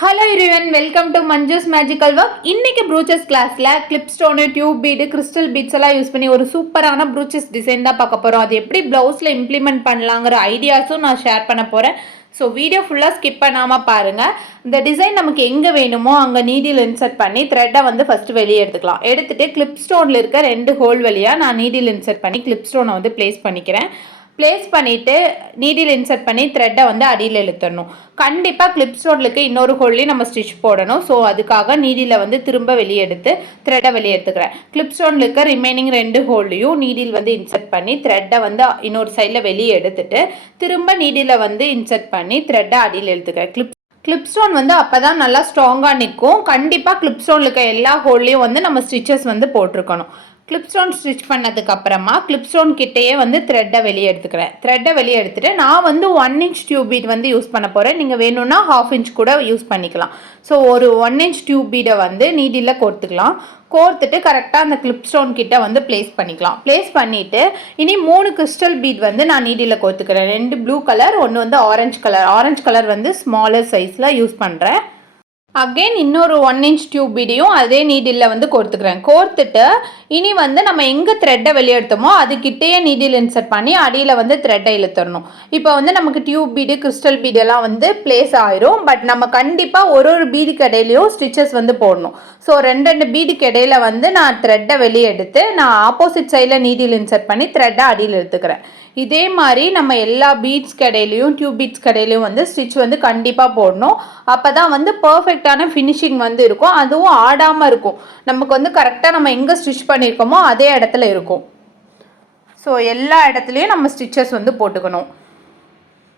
Hello everyone, welcome to Manju's Magical Work. இன்னைக்கு brooches classல clip stone, tube bead, crystal beads எல்லாம் use பண்ணி ஒரு சூப்பரான brooches டிசைன் தான் பார்க்க போறோம். அது எப்படி பிளவுஸ்ல இம்ப்ளிமெண்ட் பண்ணலாம்ங்கற ஐடியாஸும் நான் ஷேர் பண்ண போறேன். ஸோ வீடியோ ஃபுல்லாக ஸ்கிப் பண்ணாமல் பாருங்கள். இந்த டிசைன் நமக்கு எங்கே வேணுமோ அங்கே நீடில் இன்சர்ட் பண்ணி த்ரெட்டை வந்து ஃபஸ்ட்டு வெளியே எடுத்துக்கலாம். எடுத்துகிட்டு கிளிப் ஸ்டோனில் இருக்க 2 ஹோல் வழியாக நான் நீடில் இன்சர்ட் பண்ணி கிளிப் ஸ்டோனை வந்து ப்ளேஸ் பண்ணிக்கிறேன். ப்ளேஸ் பண்ணிவிட்டு நீடில் இன்சர்ட் பண்ணி த்ரெட்டை வந்து அடியில் இழுத்துடணும். கண்டிப்பாக கிளிப் ஸ்டோனுக்கு இன்னொரு ஹோல்லையும் நம்ம ஸ்டிச் போடணும். ஸோ அதுக்காக நீடில் வந்து திரும்ப வெளியே எடுத்து த்ரெட்டை வெளியே எடுத்துக்கிறேன். கிளிப் ஸ்டோனில் இருக்க ரிமைனிங் 2 ஹோல்லையும் நீடில் வந்து இன்சர்ட் பண்ணி த்ரெட்டை வந்து இன்னொரு சைடில் வெளியே எடுத்துட்டு திரும்ப நீடில் வந்து இன்சர்ட் பண்ணி த்ரெட்டை அடியில் எடுத்துக்கிறேன். கிளிப் ஸ்டோன் வந்து அப்போ தான் நல்லா ஸ்ட்ராங்காக நிற்கும். கண்டிப்பாக கிளிப் ஸ்டோனில் இருக்க எல்லா ஹோல்லையும் வந்து நம்ம ஸ்டிச்சஸ் வந்து போட்டிருக்கணும். கிளிப் ஸ்டோன் ஸ்டிச் பண்ணதுக்கு அப்புறமா கிளிப் ஸ்டோன் கிட்டேயே வந்து த்ரெட்டை வெளியே எடுத்துக்கிறேன். த்ரெட்டை வெளியே எடுத்துகிட்டு நான் வந்து 1 inch டியூப் பீட் வந்து யூஸ் பண்ண போகிறேன். நீங்கள் வேணும்னா 1/2 inch கூட யூஸ் பண்ணிக்கலாம். ஸோ ஒரு 1 inch டியூப் பீடை வந்து நீடில் கோர்த்துக்கலாம். கோர்த்துட்டு கரெக்டாக அந்த கிளிப் ஸ்டோன் கிட்ட வந்து ப்ளேஸ் பண்ணிக்கலாம். ப்ளேஸ் பண்ணிவிட்டு இனி 3 கிறிஸ்டல் பீட் வந்து நான் நீடில் கோர்த்துக்கிறேன். 2 ப்ளூ கலர், 1 வந்து ஆரஞ்சு கலர். ஆரஞ்சு கலர் வந்து ஸ்மாலர் சைஸில் யூஸ் பண்ணுறேன். அகெயின் இன்னொரு 1 inch டியூப் பீடையும் அதே நீடில் வந்து கோர்த்துக்கிறேன். கோர்த்துட்டு இனி வந்து நம்ம எங்கே த்ரெட்டை வெளியே எடுத்தோமோ அதுக்கிட்டேயே நீடில் இன்சர்ட் பண்ணி அடியில் வந்து த்ரெட்டை இழுத்துடணும். இப்போ வந்து நமக்கு டியூப் பீடு கிறிஸ்டல் பீடெல்லாம் வந்து பிளேஸ் ஆயிரும். பட் நம்ம கண்டிப்பாக ஒரு பீடுக்கு இடையிலையும் ஸ்டிச்சஸ் வந்து போடணும். ஸோ 2 பீடுக்கு இடையில வந்து நான் த்ரெட்டை வெளியே எடுத்து நான் ஆப்போசிட் சைடில் நீடில் இன்சர்ட் பண்ணி த்ரெட்டை அடியில் எடுத்துக்கிறேன். இதே மாதிரி நம்ம எல்லா பீட்ஸ் கடையிலையும் டியூப் பீட்ஸ் கடையிலையும் வந்து ஸ்டிச் வந்து கண்டிப்பாக போடணும். அப்போ தான் வந்து பர்ஃபெக்டான ஃபினிஷிங் வந்து இருக்கும். அதுவும் ஆடாமல் இருக்கும். நமக்கு வந்து கரெக்டாக நம்ம எங்கே ஸ்டிச் பண்ணியிருக்கோமோ அதே இடத்துல இருக்கும். ஸோ எல்லா இடத்துலையும் நம்ம ஸ்டிச்சஸ் வந்து போட்டுக்கணும்.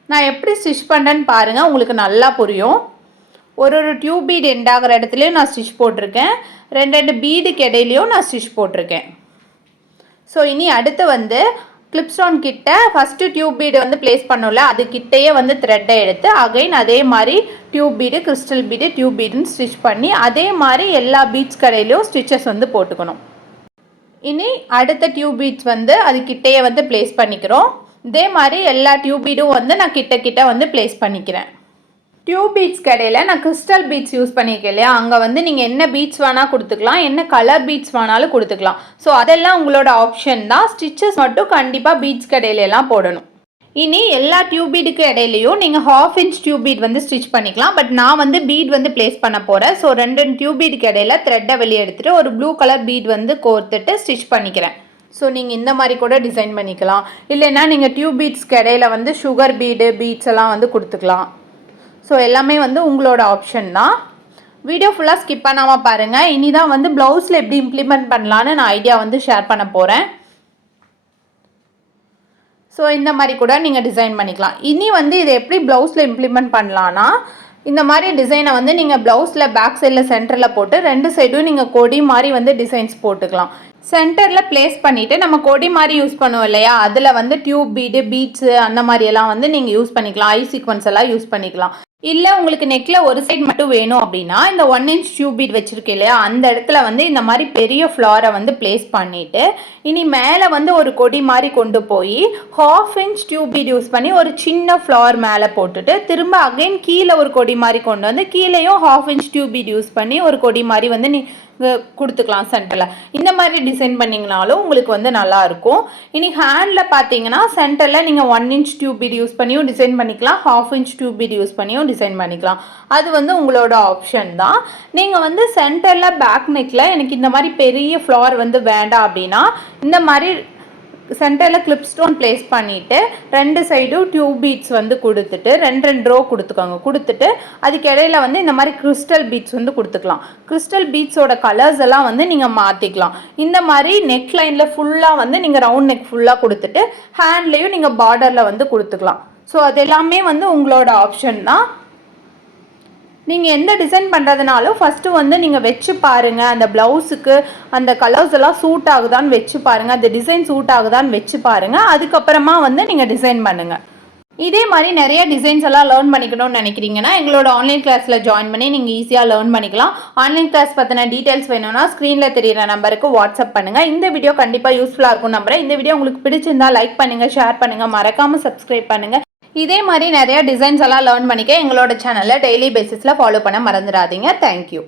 நான் எப்படி ஸ்டிச் பண்ணுறேன்னு பாருங்கள், உங்களுக்கு நல்லா புரியும். ஒரு டியூப் பீட் எண்ட் ஆகிற இடத்துலையும் நான் ஸ்டிச் போட்டிருக்கேன். 2 பீடுக்கு இடையிலையும் நான் ஸ்டிச் போட்டிருக்கேன். ஸோ இனி அடுத்து வந்து கிளிப் ஸ்டோன் கிட்ட ஃபஸ்ட்டு டியூப் பீடு வந்து ப்ளேஸ் பண்ணோம்ல, அது கிட்டேயே வந்து த்ரெட்டை எடுத்து அகைன் அதே மாதிரி tube bead crystal bead tube பீடுன்னு ஸ்டிச் பண்ணி அதே மாதிரி எல்லா பீட்ஸ் கடையிலையும் ஸ்டிச்சஸ் வந்து போட்டுக்கணும். இனி அடுத்த டியூப் பீட்ஸ் வந்து அது கிட்டேயே வந்து ப்ளேஸ் பண்ணிக்கிறோம். இதே மாதிரி எல்லா டியூப் பீடும் வந்து நான் கிட்ட வந்து ப்ளேஸ் பண்ணிக்கிறேன். டியூப் பீட்ஸ் கடையில் நான் கிறிஸ்டல் பீட்ஸ் யூஸ் பண்ணியிருக்கேன் இல்லையா, அங்கே வந்து நீங்கள் என்ன பீட்ஸ் வேணால் கொடுத்துக்கலாம், என்ன கலர் பீட்ஸ் வேணாலும் கொடுத்துக்கலாம். ஸோ அதெல்லாம் உங்களோட ஆப்ஷன் தான். ஸ்டிச்சஸ் மட்டும் கண்டிப்பாக பீட்ஸ் கடையிலலாம் போடணும். இனி எல்லா டியூப் பீடுக்கு இடையிலையும் நீங்கள் 1/2 inch டியூப் பீட் வந்து ஸ்டிச் பண்ணிக்கலாம். பட் நான் வந்து பீட் வந்து ப்ளேஸ் பண்ண போகிறேன். ஸோ 2 டியூப் பீடுக்கு இடையில த்ரெட்டை வெளியே எடுத்துகிட்டு ஒரு ப்ளூ கலர் பீட் வந்து கோர்த்துட்டு ஸ்டிச் பண்ணிக்கிறேன். ஸோ நீங்கள் இந்த மாதிரி கூட டிசைன் பண்ணிக்கலாம். இல்லைன்னா நீங்கள் டியூப் பீட்ஸ்க்கு இடையில வந்து சுகர் பீடு பீட்ஸ் எல்லாம் வந்து கொடுத்துக்கலாம். ஸோ எல்லாமே வந்து உங்களோட ஆப்ஷன் தான். வீடியோ ஃபுல்லாக ஸ்கிப் பண்ணாமல் பாருங்கள். இனி தான் வந்து ப்ளவுஸில் எப்படி இம்ப்ளிமெண்ட் பண்ணலான்னு நான் ஐடியா வந்து ஷேர் பண்ண போகிறேன். ஸோ இந்த மாதிரி கூட நீங்கள் டிசைன் பண்ணிக்கலாம். இனி வந்து இதை எப்படி ப்ளவுஸில் இம்ப்ளிமெண்ட் பண்ணலான்னா, இந்த மாதிரி டிசைனை வந்து நீங்கள் ப்ளவுஸில் பேக் சைடில் சென்டரில் போட்டு 2 சைடும் நீங்கள் கொடி மாதிரி வந்து டிசைன்ஸ் போட்டுக்கலாம். சென்டரில் ப்ளேஸ் பண்ணிவிட்டு நம்ம கொடி மாதிரி யூஸ் பண்ணுவோம் இல்லையா, அதில் வந்து டியூப் பீடு பீட்ஸு அந்த மாதிரியெல்லாம் வந்து நீங்கள் யூஸ் பண்ணிக்கலாம். ஐ சீக்வன்ஸ் எல்லாம் யூஸ் பண்ணிக்கலாம். இல்லை உங்களுக்கு நெக்கில் ஒரு சைட் மட்டும் வேணும் அப்படின்னா இந்த 1 inch டியூப் பீட் வச்சுருக்கேன் இல்லையா, அந்த இடத்துல வந்து இந்த மாதிரி பெரிய ஃப்ளாரை வந்து ப்ளேஸ் பண்ணிவிட்டு இனி மேலே வந்து ஒரு கொடி மாதிரி கொண்டு போய் 1/2 inch டியூப் பீட் யூஸ் பண்ணி ஒரு சின்ன ஃப்ளார் மேலே போட்டுட்டு திரும்ப அகைன் கீழே ஒரு கொடி மாதிரி கொண்டு வந்து கீழேயும் 1/2 inch டியூப் பீட் யூஸ் பண்ணி ஒரு கொடி மாதிரி வந்து நீ கொடுத்துக்கலாம் சென்டரில். இந்த மாதிரி டிசைன் பண்ணிங்கனாலும் உங்களுக்கு வந்து நல்லாயிருக்கும். இனி ஹேண்டில் பார்த்தீங்கன்னா சென்டரில் நீங்கள் 1 inch டியூப் பீட் யூஸ் பண்ணியும் டிசைன் பண்ணிக்கலாம், 1/2 inch டியூப் பீட் யூஸ் பண்ணியும் டிசைன் பண்ணிக்கலாம். அது வந்து உங்களோட ஆப்ஷன் தான். நீங்கள் வந்து சென்டரில் பேக் நெக்கில் எனக்கு இந்த மாதிரி பெரிய ஃப்ளார் வந்து வேண்டாம் அப்படின்னா இந்த மாதிரி சென்டரில் கிளிப் ஸ்டோன் ப்ளேஸ் பண்ணிவிட்டு 2 சைடும் டியூப் பீட்ஸ் வந்து கொடுத்துட்டு 2 ரோ கொடுத்துக்கோங்க. கொடுத்துட்டு அதுக்கு இடையில வந்து இந்த மாதிரி கிறிஸ்டல் பீட்ஸ் வந்து கொடுத்துக்கலாம். கிறிஸ்டல் பீட்ஸோட கலர்ஸ் எல்லாம் வந்து நீங்கள் மாற்றிக்கலாம். இந்த மாதிரி நெக் லைனில் ஃபுல்லாக வந்து நீங்கள் ரவுண்ட் நெக் ஃபுல்லாக கொடுத்துட்டு ஹேண்ட்லேயும் நீங்கள் பார்டரில் வந்து கொடுத்துக்கலாம். ஸோ அது எல்லாமே வந்து உங்களோட ஆப்ஷன் தான். நீங்கள் எந்த டிசைன் பண்ணுறதுனாலும் ஃபஸ்ட்டு வந்து நீங்கள் வச்சு பாருங்கள். அந்த ப்ளவுஸுக்கு அந்த கலர்ஸ் எல்லாம் சூட் ஆகுதான்னு வச்சு பாருங்கள். அந்த டிசைன் சூட் ஆகுதான்னு வச்சு பாருங்கள். அதுக்கப்புறமா வந்து நீங்கள் டிசைன் பண்ணுங்கள். இதே மாதிரி நிறைய டிசைன்ஸ் எல்லாம் லேர்ன் பண்ணிக்கணும்னு நினைக்கிறீங்கன்னா எங்களோட ஆன்லைன் கிளாஸில் ஜாயின் பண்ணி நீங்கள் ஈஸியாக லேர்ன் பண்ணிக்கலாம். ஆன்லைன் கிளாஸ் பற்றின டீட்டெயில்ஸ் வேணும்னா ஸ்க்ரீனில் தெரியிற நம்பருக்கு வாட்ஸ்அப் பண்ணுங்கள். இந்த வீடியோ கண்டிப்பாக யூஸ்ஃபுல்லாக இருக்கும் நம்புறேன். இந்த வீடியோ உங்களுக்கு பிடிச்சிருந்தா லைக் பண்ணுங்கள், ஷேர் பண்ணுங்கள், மறக்காமல் சப்ஸ்கிரைப் பண்ணுங்கள். இதே மாதிரி நிறைய டிசைன்ஸ் எல்லாம் லேர்ன் பண்ணிக்க எங்களோட சேனலை டெய்லி பேசிஸில் ஃபாலோ பண்ண மறந்துடாதீங்க. தேங்க்யூ.